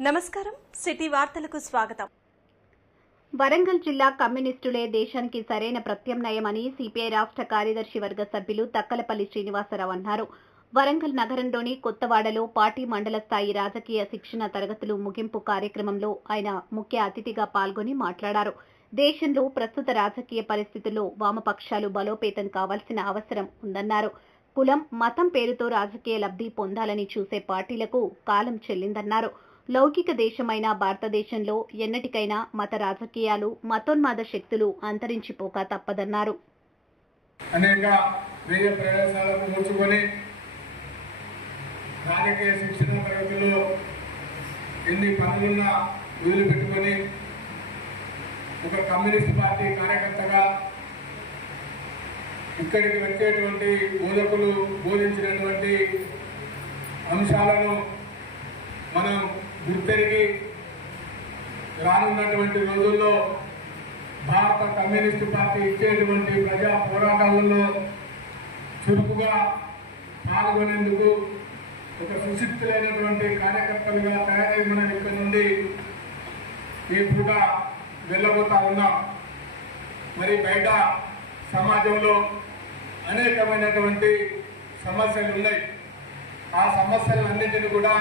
నమస్కారం. సిటీ వార్తలకు స్వాగతం. వరంగల్ జిల్లా కమ్యూనిస్టులే దేశానికి సరైన ప్రత్యామ్నాయమని సిపిఐ రాష్ట్ర కార్యదర్శి వర్గ సభ్యులు తక్కలపల్లి శ్రీనివాసరావు అన్నారు. వరంగల్ నగరంలోని కొత్తవాడలో పార్టీ మండల స్థాయి రాజకీయ శిక్షణ తరగతులు ముగింపు కార్యక్రమంలో ఆయన ముఖ్య అతిథిగా పాల్గొని మాట్లాడారు. దేశంలో ప్రస్తుత రాజకీయ పరిస్థితుల్లో వామపక్షాలు బలోపేతం కావాల్సిన అవసరం ఉందన్నారు. కులం మతం పేరుతో రాజకీయ లబ్ధి పొందాలని చూసే పార్టీలకు కాలం చెల్లిందన్నారు. లౌకిక దేశమైన భారతదేశంలో ఎన్నటికైనా మత రాజకీయాలు మతోన్మాద శక్తులు అంతరించిపోక తప్పదన్నారు. అనేక వేయ ప్రయాసాలకు మూర్చుకొని రాజకీయ శిక్షణ తరగతిలో ఎన్ని పనులున్నా వదిలిపెట్టుకొని ఒక కమ్యూనిస్ట్ పార్టీ కార్యకర్తగా ఇక్కడికి వచ్చేటువంటి బోధకులు బోధించినటువంటి అంశాలను మనం గుర్తెరిగి రానున్నటువంటి రోజుల్లో భారత కమ్యూనిస్టు పార్టీ ఇచ్చేటువంటి ప్రజా పోరాటాలలో చురుకుగా పాల్గొనేందుకు ఒక సుశిక్తులైనటువంటి కార్యకర్తలుగా తయారై మనం నుండి ఈ పూట వెళ్ళబోతా ఉన్నాం. మరి బయట సమాజంలో అనేకమైనటువంటి సమస్యలు ఉన్నాయి ఆ సమస్యలన్నింటినీ కూడా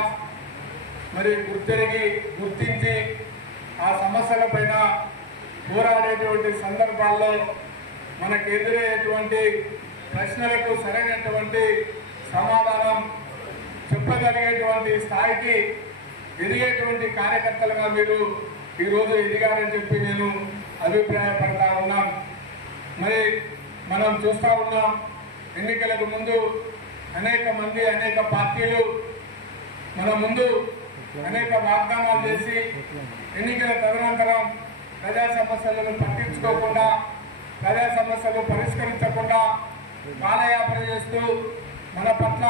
మరి గుర్తెరిగి గుర్తించి ఆ సమస్యల పైన పోరాడేటువంటి సందర్భాల్లో మనకు ఎదురయ్యేటువంటి ప్రశ్నలకు సరైనటువంటి సమాధానం చెప్పగలిగేటువంటి స్థాయికి ఎదిగేటువంటి కార్యకర్తలుగా మీరు ఈరోజు ఎదిగారని చెప్పి నేను అభిప్రాయపడతా ఉన్నాం. మరి మనం చూస్తూ ఉన్నాం ఎన్నికలకు ముందు అనేక మంది అనేక పార్టీలు మన ముందు అనేక వాగ్దానాలు చేసి ఎన్నికల తదనంతరం ప్రజా సమస్యలను పట్టించుకోకుండా ప్రజా సమస్యలు పరిష్కరించకుండా కాలయాపన చేస్తూ మన పట్ల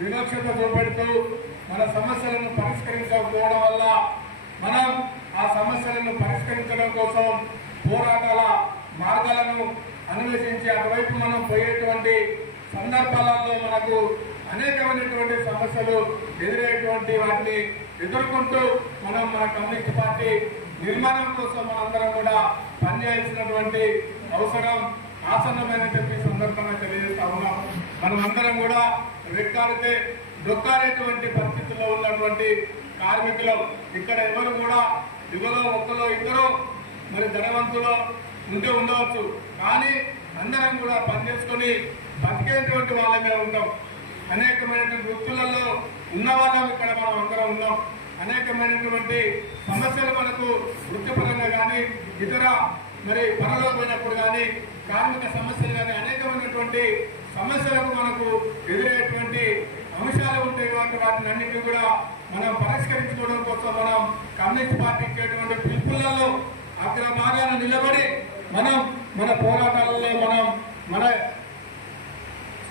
వివక్షత చూపెడుతూ మన సమస్యలను పరిష్కరించకపోవడం వల్ల మనం ఆ సమస్యలను పరిష్కరించడం కోసం పోరాటాల మార్గాలను అన్వేషించి అటువైపు మనం పోయేటువంటి సందర్భాలలో మనకు అనేకమైనటువంటి సమస్యలు ఎదురయ్యేటువంటి వాటిని ఎదుర్కొంటూ మనం మన కమ్యూనిస్ట్ పార్టీ నిర్మాణం కోసం మనందరం కూడా పనిచేయాల్సినటువంటి అవసరం ఆసన్నమైన చెప్పి సందర్భంగా తెలియజేస్తా ఉన్నాం. మనమందరం కూడా రెక్కాడితే దొక్కారేటువంటి పరిస్థితుల్లో ఉన్నటువంటి కార్మికులు. ఇక్కడ ఎవరు కూడా యువలో ఒక్కలో ఇద్దరు మరి ధనవంతులో ఉంటే ఉండవచ్చు. కానీ అందరం కూడా పనిచేసుకొని బతికేటువంటి వాళ్ళమే ఉంటాం. అనేకమైనటువంటి వృత్తులలో ఉన్నవాళ్ళం ఇక్కడ మనం అందరం ఉన్నాం. అనేకమైనటువంటి సమస్యలు మనకు వృత్తిపరంగా కానీ ఇతర మరి పనుల్లో పోయినప్పుడు కానీ కార్మిక సమస్యలు కానీ అనేకమైనటువంటి సమస్యలకు మనకు ఎదురయ్యేటువంటి అంశాలు ఉంటాయి కాబట్టి వాటిని అన్నింటినీ కూడా మనం పరిష్కరించుకోవడం కోసం మనం కమ్యూనిస్ట్ పార్టీ ఇచ్చేటువంటి పిలుపులలో అగ్రభాగాన నిలబడి మనం మన పోరాటాలలో మనం మన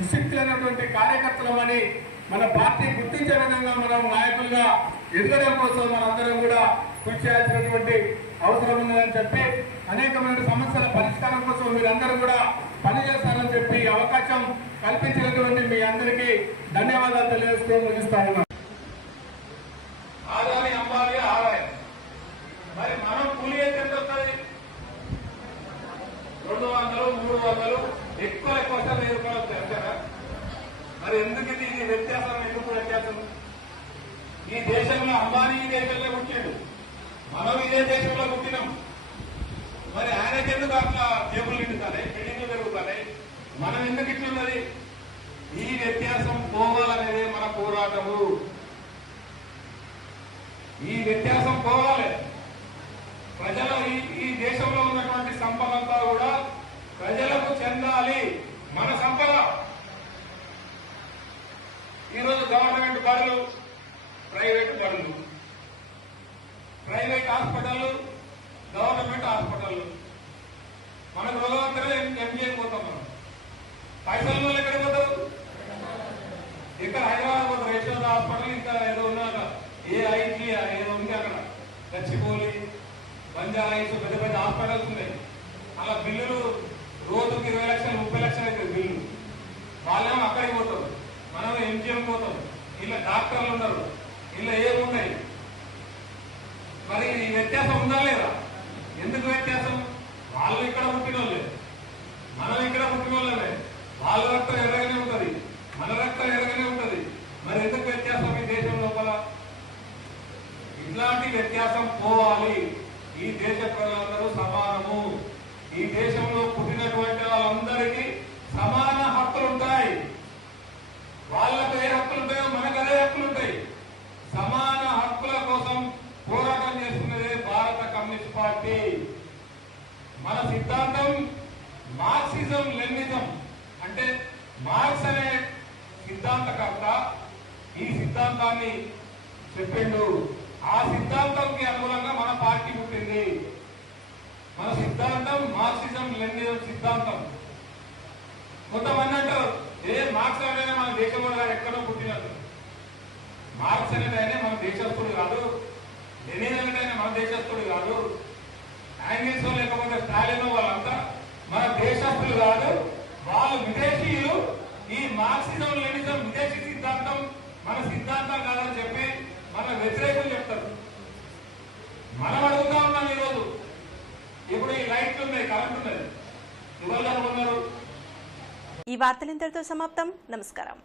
సుశక్తులైనటువంటి కార్యకర్తలమని మన పార్టీ గుర్తించే విధంగా మనం నాయకులుగా ఎదగడం కోసం మనందరం కూడా కృషి చేయాల్సినటువంటి అవసరం ఉందని చెప్పి అనేకమైన సమస్యల పరిష్కారం కోసం మీరందరూ కూడా పనిచేస్తారని చెప్పి అవకాశం కల్పించినటువంటి మీ అందరికీ ధన్యవాదాలు తెలియజేస్తూ ముగిస్తా ఉన్నాం ఆదాని ఆదాయం. మరి మనం కూలి ఎంత రెండు వందలు మూడు వందలు ఎక్కువ ఎక్కువ వస్తుంది వెయ్యి రూపాయలు వస్తాయి మరి ఎందుకు ఇది వ్యత్యాసం ఎందుకు వ్యత్యాసం ఈ దేశంలో అంబానీ ఈ దేశంలో పుట్టాడు. మనం ఇదే దేశంలో పుట్టినాం. మరి ఆయనకి ఎందుకు అట్లా జేబులు నిండుతాయి బిల్డింగ్లు పెరుగుతాయి మనం ఎందుకు ఇట్లున్నది? ఈ వ్యత్యాసం పోవాలనేదే మన పోరాటము ఈ వ్యత్యాసం పోవాలి ప్రజల ఈ ఈ దేశంలో ఉన్నటువంటి సంపద అంతా కూడా ప్రజలకు చెందాలి మన సంపద ఈరోజు గవర్నమెంట్ బడులు ప్రైవేట్ బడులు. ప్రైవేట్ హాస్పిటల్ గవర్నమెంట్ హాస్పిటల్ మనకు రోగవంతరం ఎంపీ పోతాం మనం. పైసలు వాళ్ళు ఎక్కడ పోతారు? ఇక్కడ హైదరాబాద్ పోతారు. యశోద హాస్పిటల్ ఇంకా ఏదో ఉన్నాక ఏ ఐటీ ఏదో ఉంది అక్కడ. గచ్చిపోలి బంజారాయిస్ పెద్ద పెద్ద హాస్పిటల్స్ ఉన్నాయి. వ్యత్యాసం ఉందా లేదా? ఎందుకు వ్యత్యాసం? వాళ్ళు ఇక్కడ పుట్టిన వాళ్ళే మనం ఇక్కడ పుట్టిన వాళ్ళమే వాళ్ళ రక్తం ఎర్రగానే ఉంటది. మన రక్తం ఎర్రగానే ఉంటది. మరి ఎందుకు వ్యత్యాసం ఈ దేశం లోపల? ఇట్లాంటి వ్యత్యాసం పోవాలి. ఈ దేశ ప్రజలందరూ సమానము. ఈ దేశంలో పుట్టినటువంటి వాళ్ళందరికీ సమాన హక్కులు ఉంటాయి వాళ్ళకు ఏ హక్కులు ఉంటాయో మనకు అదే హక్కులు ఉంటాయి సమాన హక్కుల కోసం పోరాటం చేస్తున్నదే భారత కమ్యూనిస్ట్ పార్టీ మన సిద్ధాంతం మార్క్సిజం లెనిజం అంటే మార్క్స్ అనే సిద్ధాంతకర్త ఈ సిద్ధాంతాన్ని చెప్పిండు. ఆ సిద్ధాంతంకి అనుగుణంగా మన పార్టీ పుట్టింది. మన సిద్ధాంతం మార్క్సిజం లెనిజం సిద్ధాంతం. కొంతమంది అంటారు ఏ మార్క్స్ అనేది మన దేశంలో ఎక్కడో పుట్టినట్టు. మార్క్స్ అనేది మన దేశస్తుడు కాదు. లెనిన్ అనేది మన దేశస్తుడు కాదు. యాంగిల్స్ లేకపోతే స్టాలిన్ వాళ్ళంతా మన దేశస్తులు కాదు. వాళ్ళు విదేశీయులు. ఈ మార్క్సిజం లెనిజం విదేశీ సిద్ధాంతం మన సిద్ధాంతం కాదని చెప్పి మన వ్యతిరేకులు చెప్తారు. మనం అడుగుతా ఉన్నాం ఈరోజు. ఇప్పుడు ఈ లైట్లు ఉన్నాయి కరెంట్ ఉన్నది. ఇవాళ ఈ వార్తలు ఇంతటితో సమాప్తం. నమస్కారం.